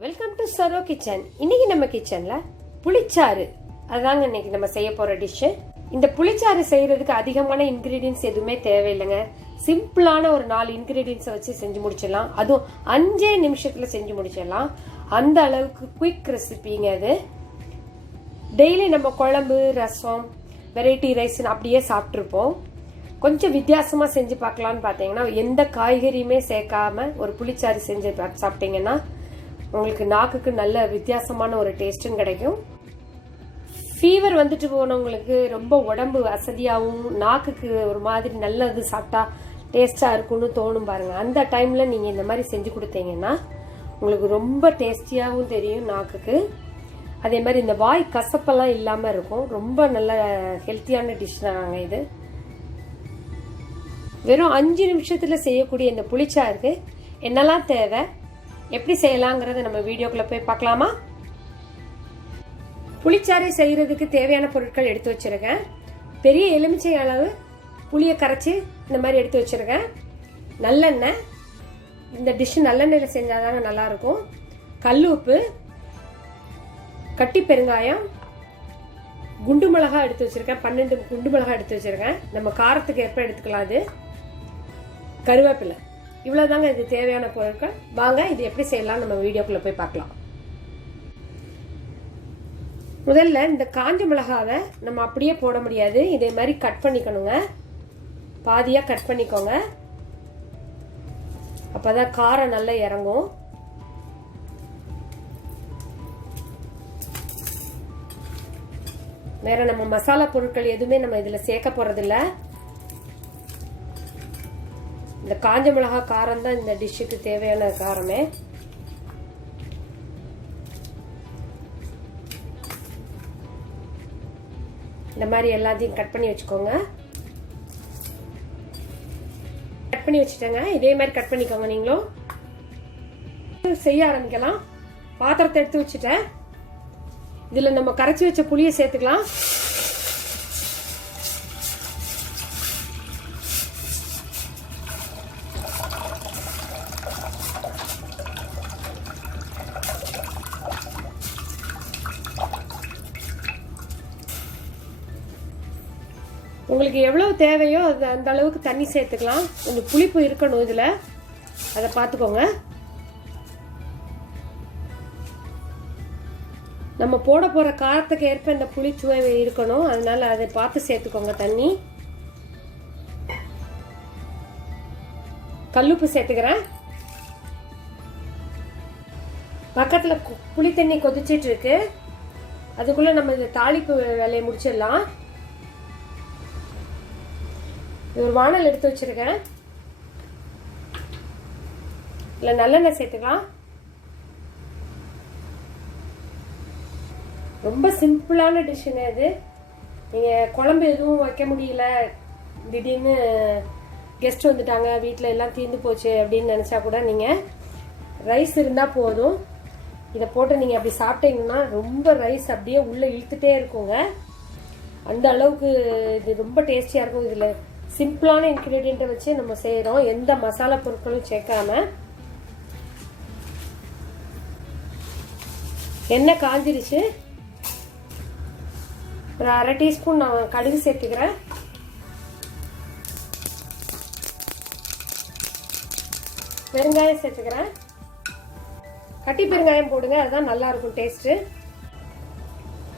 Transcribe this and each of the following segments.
Welcome to Saro kitchen. இன்னைக்கு நம்ம கிச்சன்ல புளிச்சாறு அதாங்க இன்னைக்கு நம்ம செய்ய போற டிஷ். இந்த புளிச்சாறு செய்யறதுக்கு அதிகமான இன்கிரீடியன்ஸ் எதுவுமே தேவையில்லைங்க. சிம்பிளான ஒரு 4 இன்கிரீடியன்ஸை வச்சு செஞ்சு முடிச்சிடலாம். அதுவும் 5 நிமிஷத்துல செஞ்சு முடிச்சிடலாம். அந்த அளவுக்கு குயிக் ரெசிபிங்க அது. டெய்லி நம்ம குழம்பு, ரசம், வெரைட்டி ரைஸ் அப்படியே சாப்பிட்ருப்போம். கொஞ்சம் வித்தியாசமா செஞ்சு பார்க்கலான்னு பார்த்தீங்கன்னா, எந்த காய்கறியுமே சேர்க்காம ஒரு புளிச்சாறு செஞ்சு சாப்பிட்டீங்கன்னா உங்களுக்கு நாக்குக்கு நல்ல வித்தியாசமான ஒரு டேஸ்ட்டும் கிடைக்கும். ஃபீவர் வந்துட்டு போனவங்களுக்கு ரொம்ப உடம்பு வசதியாகவும் நாக்குக்கு ஒரு மாதிரி நல்லது சாப்பிட்டா டேஸ்டா இருக்கும்னு தோணும் பாருங்க. அந்த டைம்ல நீங்க இந்த மாதிரி செஞ்சு கொடுத்தீங்கன்னா உங்களுக்கு ரொம்ப டேஸ்டியாகவும் தெரியும் நாக்குக்கு. அதே மாதிரி இந்த வாய் கசப்பெல்லாம் இல்லாம இருக்கும். ரொம்ப நல்ல ஹெல்த்தியான டிஷ் தாங்க இது. வெறும் 5 நிமிஷத்துல செய்யக்கூடிய இந்த புளிச்சாருக்கு என்னெல்லாம் தேவை, எப்படி செய்யலாங்கிறத நம்ம வீடியோக்குள்ள போய் பார்க்கலாமா? புளிச்சாறை செய்யறதுக்கு தேவையான பொருட்கள் எடுத்து வச்சிருக்கேன். பெரிய எலுமிச்சை அளவு புளியை கரைச்சி இந்த மாதிரி எடுத்து வச்சிருக்கேன். நல்லெண்ணெய், இந்த டிஷ் நல்லெண்ணெயில் செஞ்சாதாங்க நல்லா இருக்கும். கல் உப்பு, கட்டி பெருங்காயம், குண்டு மிளகா எடுத்து வச்சிருக்கேன். 12 குண்டு மிளகா எடுத்து வச்சிருக்கேன். நம்ம காரத்துக்கு ஏற்ப எடுத்துக்கலாம். அது கருவேப்பிலை. இவ்வளவுதாங்க இது தேவையான பொருட்கள். வாங்க இது எப்படி செய்யலாம் நம்ம வீடியோக்குள்ள போய் பார்க்கலாம். முதல்ல இந்த காஞ்ச மிளகாவை நம்ம அப்படியே போட முடியாது. இதே மாதிரி கட் பண்ணிக்கணுங்க. பாதியா கட் பண்ணிக்கோங்க. அப்பதான் காரம் நல்லா இறங்கும். வேற நம்ம மசாலா பொருட்கள் எதுவுமே நம்ம இதுல சேர்க்க போறதில்ல. இந்த காஞ்ச மிளகா காரம் தான் இந்த டிஷ்ஷுக்கு தேவையான காரமே. இந்த மாதிரி எல்லாத்தையும் கட் பண்ணி வச்சுக்கோங்க. கட் பண்ணி வச்சுட்டேங்க. இதே மாதிரி கட் பண்ணிக்கோங்க. நீங்களும் செய்ய ஆரம்பிக்கலாம். பாத்திரத்தை எடுத்து வச்சுட்டேன். இதுல நம்ம கரைச்சி வச்ச புளியை சேர்த்துக்கலாம். உங்களுக்கு எவ்வளவு தேவையோ அந்த அளவுக்கு தண்ணி சேர்த்துக்கலாம். கொஞ்சம் புளிப்பு இருக்கணும் இதுல, அதை பார்த்துக்கோங்க. நம்ம போட போற காரத்துக்கு ஏற்ப இந்த புளிச்சுவை இருக்கணும். அதனால அதை பார்த்து சேர்த்துக்கோங்க. தண்ணி, கல்லுப்பு சேர்த்துக்கிறேன். பக்கத்துல புளி தண்ணி கொதிச்சிட்டு இருக்கு. அதுக்குள்ள நம்ம இந்த தாளிப்பு வேலையை முடிச்சிடலாம். ஒரு வானல் எடுத்து வச்சிருக்கேன். இல்ல நல்லெண்ணெய் சேர்த்துக்கலாம். ரொம்ப சிம்பிளான டிஷ்ஷுங்க இது. நீங்க குழம்பு எதுவும் வைக்க முடியல, திடீர்னு கெஸ்ட் வந்துட்டாங்க, வீட்டில் எல்லாம் தீர்ந்து போச்சு அப்படின்னு நினைச்சா கூட நீங்க ரைஸ் இருந்தா போதும். இதை போட்டு நீங்க அப்படி சாப்பிட்டீங்கன்னா ரொம்ப ரைஸ் அப்படியே உள்ள இழுத்துட்டே இருக்குங்க. அந்த அளவுக்கு இது ரொம்ப டேஸ்டியா இருக்கும். இதுல சிம்பிளான இன்கிரீடியன்ட்டை வச்சு நம்ம செய்யறோம். எந்த மசாலா பொருட்களும் சேர்க்காம. எண்ணெய் காஞ்சிருச்சு. ஒரு 1/2 டீஸ்பூன் நான் கடுகு சேர்த்துக்கிறேன். பெருங்காயம் சேர்த்துக்கிறேன். கட்டி பெருங்காயம் போடுங்க, அதுதான் நல்லா இருக்கும் டேஸ்ட்.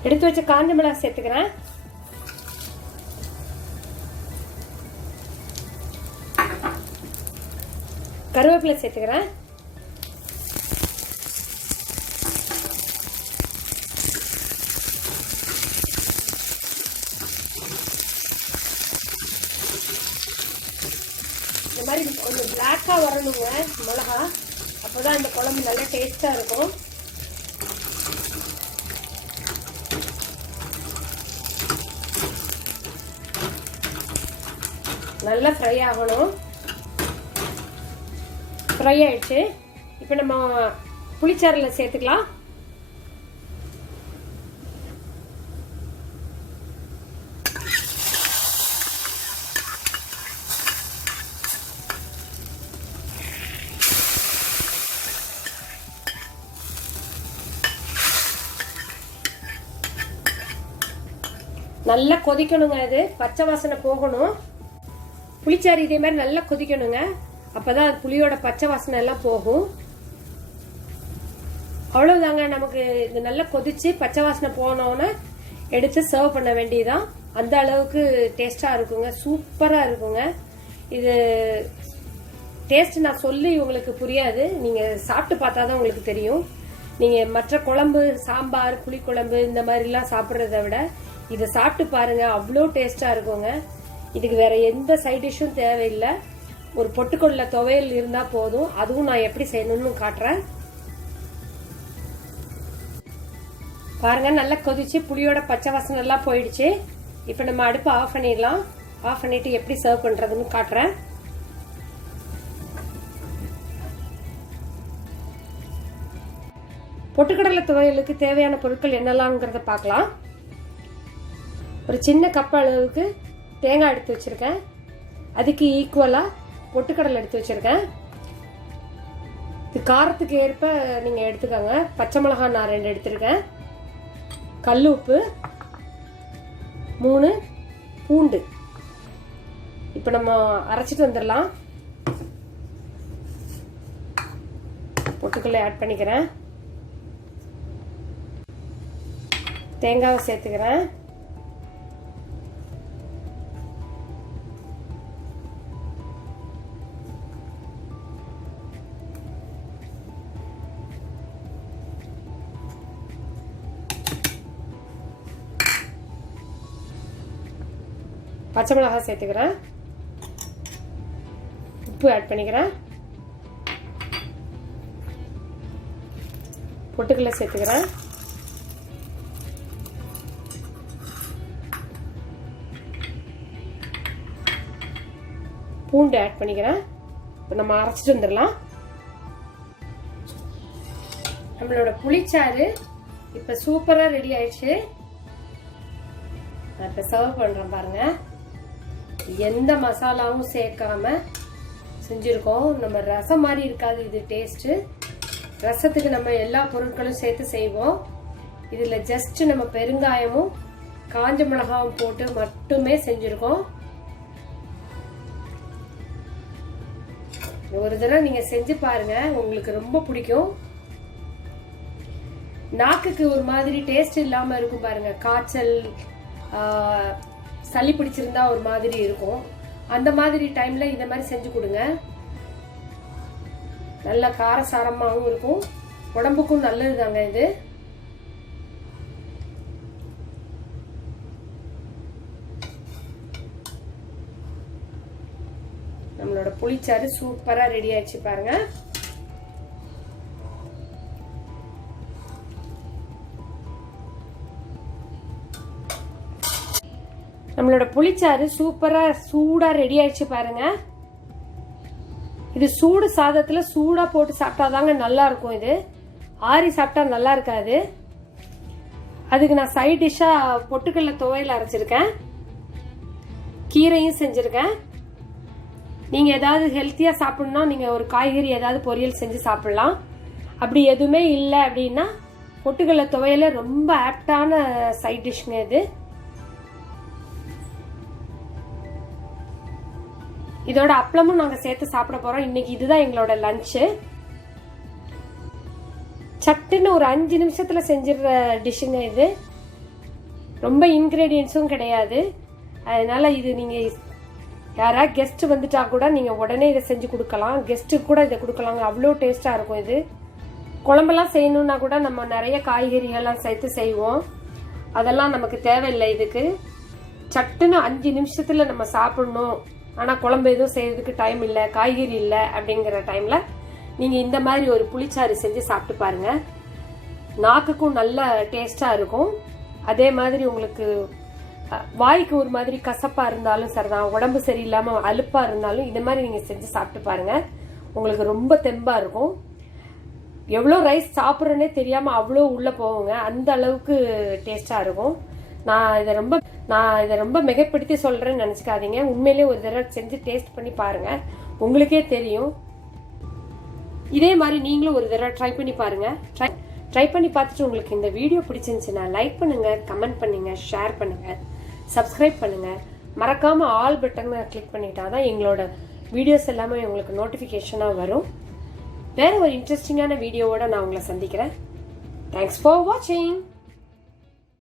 எடுத்து வச்ச காஞ்ச மிளகாய் சேர்த்துக்கிறேன். கருவேப்பிலை சேர்த்துக்கிறேன். இந்த மாதிரி கொஞ்சம் பிளாக்கா வரணுங்க மிளகா. அப்போதான் இந்த குழம்பு நல்லா டேஸ்டா இருக்கும். நல்லா ஃப்ரை ஆகணும். ஃப்ரை ஆயிடுச்சு. இப்போ நம்ம புளிச்சாறுல சேர்த்துக்கலாம். நல்லா கொதிக்கணுங்க. இது பச்சை வாசனை போகணும். புளிச்சாறு இதே மாதிரி நல்லா கொதிக்கணுங்க. அப்பதான் புளியோட பச்சை வாசனை எல்லாம் போகும். அவ்வளவுதாங்க. நமக்கு இது நல்லா கொதிச்சு பச்சை வாசனை போனோன்னு எடுத்து சர்வ் பண்ண வேண்டியதான். அந்த அளவுக்கு டேஸ்டா இருக்குங்க. சூப்பரா இருக்குங்க. இது டேஸ்ட் நான் சொல்லி உங்களுக்கு புரியாது. நீங்க சாப்பிட்டு பார்த்தாதான் உங்களுக்கு தெரியும். நீங்க மற்ற குழம்பு, சாம்பார், புளிக்குழம்பு இந்த மாதிரிலாம் சாப்பிட்றத விட இதை சாப்பிட்டு பாருங்க. அவ்வளோ டேஸ்டா இருக்குங்க. இதுக்கு வேற எந்த சைட் டிஷ்ஷும் தேவையில்லை. ஒரு பொட்டுக்கடலை துவையல் இருந்தா போதும். அதுவும் நான் எப்படி செய்யணும்னு காட்டுறேன் பாருங்க. நல்லா கொதிச்சு புளியோட பச்சை வாசனை எல்லாம் போயிடுச்சு. இப்ப நம்ம அடுப்பு ஆஃப் பண்ணிடலாம். ஆஃப் பண்ணிட்டு எப்படி சர்வ் பண்றதுன்னு காட்டுறேன். பொட்டுக்கடலை துவையலுக்கு தேவையான பொருட்கள் என்னெல்லாம்ங்கிறத பார்க்கலாம். ஒரு சின்ன கப் அளவுக்கு தேங்காய் எடுத்து வச்சிருக்கேன். அதுக்கு ஈக்குவலா பொட்டுக்கடலை எடுத்து வச்சிருக்கேன். இது காரத்துக்கு ஏற்ப நீங்க எடுத்துக்கோங்க. பச்சை மிளகாய் நான் 2 எடுத்திருக்கேன். கல் உப்பு, 3 பூண்டு. இப்ப நம்ம அரைச்சிட்டு வந்துடலாம். பொட்டுக்கடலை ஆட் பண்ணிக்கிறேன். தேங்காவை சேர்த்துக்கிறேன். பச்சை மிளகாய் சேர்த்துக்கிறேன். உப்பு ஆட் பண்ணிக்கிறேன். பொட்டுக்கடலை சேர்த்துக்கிறேன். பூண்டு ஆட் பண்ணிக்கிறேன். இப்போ நம்ம அரைச்சிட்டு வந்துடலாம். நம்மளோட புளிச்சாறு இப்போ சூப்பராக ரெடி ஆயிடுச்சு. நான் இப்போ சர்வ் பண்ணுறேன் பாருங்க. எந்த மசாலாவும் சேர்க்காம செஞ்சுருக்கோம். நம்ம ரசம் மாதிரி இருக்காது இது டேஸ்ட்டு. ரசத்துக்கு நம்ம எல்லா பொருட்களும் சேர்த்து செய்வோம். இதில் ஜஸ்ட் நம்ம பெருங்காயமும் காஞ்ச மிளகாவும் போட்டு மட்டுமே செஞ்சுருக்கோம். ஒரு தடவை நீங்க செஞ்சு பாருங்க, உங்களுக்கு ரொம்ப பிடிக்கும். நாக்குக்கு ஒரு மாதிரி டேஸ்ட் இல்லாம இருக்கும் பாருங்க. காய்ச்சல், சளி பிடிச்சிருந்தா ஒரு மாதிரி இருக்கும். அந்த மாதிரி டைம்ல இந்த மாதிரி செஞ்சு கொடுங்க. நல்ல காரசாரமாகவும் இருக்கும். உடம்புக்கும் நல்லதுதாங்க இது. நம்மளோட புளிச்சாறு சூப்பரா ரெடி ஆயிடுச்சு பாருங்க. நம்மளோட புளிச்சாறு சூப்பரா சூடா ரெடி ஆயிடுச்சு பாருங்க. இது சூடு சாதத்துல சூடா போட்டு சாப்பிட்டாதாங்க நல்லா இருக்கும். இது ஆறி சாப்பிட்டா நல்லா இருக்காது. அதுக்கு நான் சைட் டிஷ்ஷா பொட்டுக்கடலை துவையல் அரைச்சிருக்கேன். கீரையும் செஞ்சிருக்கேன். நீங்க ஏதாவது ஹெல்த்தியா சாப்பிடணும்னா நீங்க ஒரு காய்கறி ஏதாவது பொரியல் செஞ்சு சாப்பிடலாம். அப்படி எதுவுமே இல்லை அப்படின்னா பொட்டுக்கடலை துவையல ரொம்ப ஆப்டான சைட் டிஷ்ங்க இது. இதோட அப்பளமும் நாங்க சேர்த்து சாப்பிட போறோம். இன்னைக்கு இதுதான் எங்களோட லஞ்சு. சட்டுன்னு ஒரு 5 நிமிஷத்துல செஞ்சிடுற டிஷ்ஷுங்க இது. ரொம்ப இன்கிரீடியன்ஸும் கிடையாது. அதனால இது நீங்க யாராவது கெஸ்ட் வந்துட்டா கூட நீங்க உடனே இதை செஞ்சு கொடுக்கலாம். கெஸ்ட்டுக்கு கூட இதை கொடுக்கலாங்க. அவ்வளோ டேஸ்டா இருக்கும் இது. குழம்பெல்லாம் செய்யணும்னா கூட நம்ம நிறைய காய்கறிகள்லாம் சேர்த்து செய்வோம். அதெல்லாம் நமக்கு தேவையில்லை. இதுக்கு சட்டுன்னு 5 நிமிஷத்துல நம்ம சாப்பிடணும், ஆனா குழம்பு எதுவும் செய்யறதுக்கு டைம் இல்லை, காய்கறி இல்லை அப்படிங்கிற டைம்ல நீங்க இந்த மாதிரி ஒரு புளிச்சாறு செஞ்சு சாப்பிட்டு பாருங்க. நாக்குக்கும் நல்ல டேஸ்டா இருக்கும். அதே மாதிரி உங்களுக்கு வாய்க்கு ஒரு மாதிரி கசப்பா இருந்தாலும் சரிதான், உடம்பு சரியில்லாம அலுப்பா இருந்தாலும் இந்த மாதிரி நீங்க செஞ்சு சாப்பிட்டு பாருங்க. உங்களுக்கு ரொம்ப தெம்பா இருக்கும். எவ்வளோ ரைஸ் சாப்பிட்றேன்னே தெரியாம அவ்வளோ உள்ள போவோங்க. அந்த அளவுக்கு டேஸ்டா இருக்கும். நான் இதை ரொம்ப மிகைப்படுத்தி சொல்றேன்னு நினைச்சுக்காதீங்க. உண்மையிலேயே ஒரு தடவை செஞ்சு டேஸ்ட் பண்ணி பாருங்க, உங்களுக்கே தெரியும். இதே மாதிரி நீங்களும் ஒரு தடவை ட்ரை பண்ணி பாருங்க. ட்ரை பண்ணி பார்த்துட்டு உங்களுக்கு இந்த வீடியோ பிடிச்சிருந்துச்சுன்னா லைக் பண்ணுங்க, கமெண்ட் பண்ணுங்க, ஷேர் பண்ணுங்க, சப்ஸ்கிரைப் பண்ணுங்கள். மறக்காமல் ஆல் பட்டனை கிளிக் பண்ணிட்டா தான் எங்களோட வீடியோஸ் எல்லாமே உங்களுக்கு நோட்டிஃபிகேஷனாக வரும். வேறு ஒரு இன்ட்ரெஸ்டிங்கான வீடியோவோட நான் உங்களை சந்திக்கிறேன். தேங்க்ஸ் ஃபார் வாட்சிங்.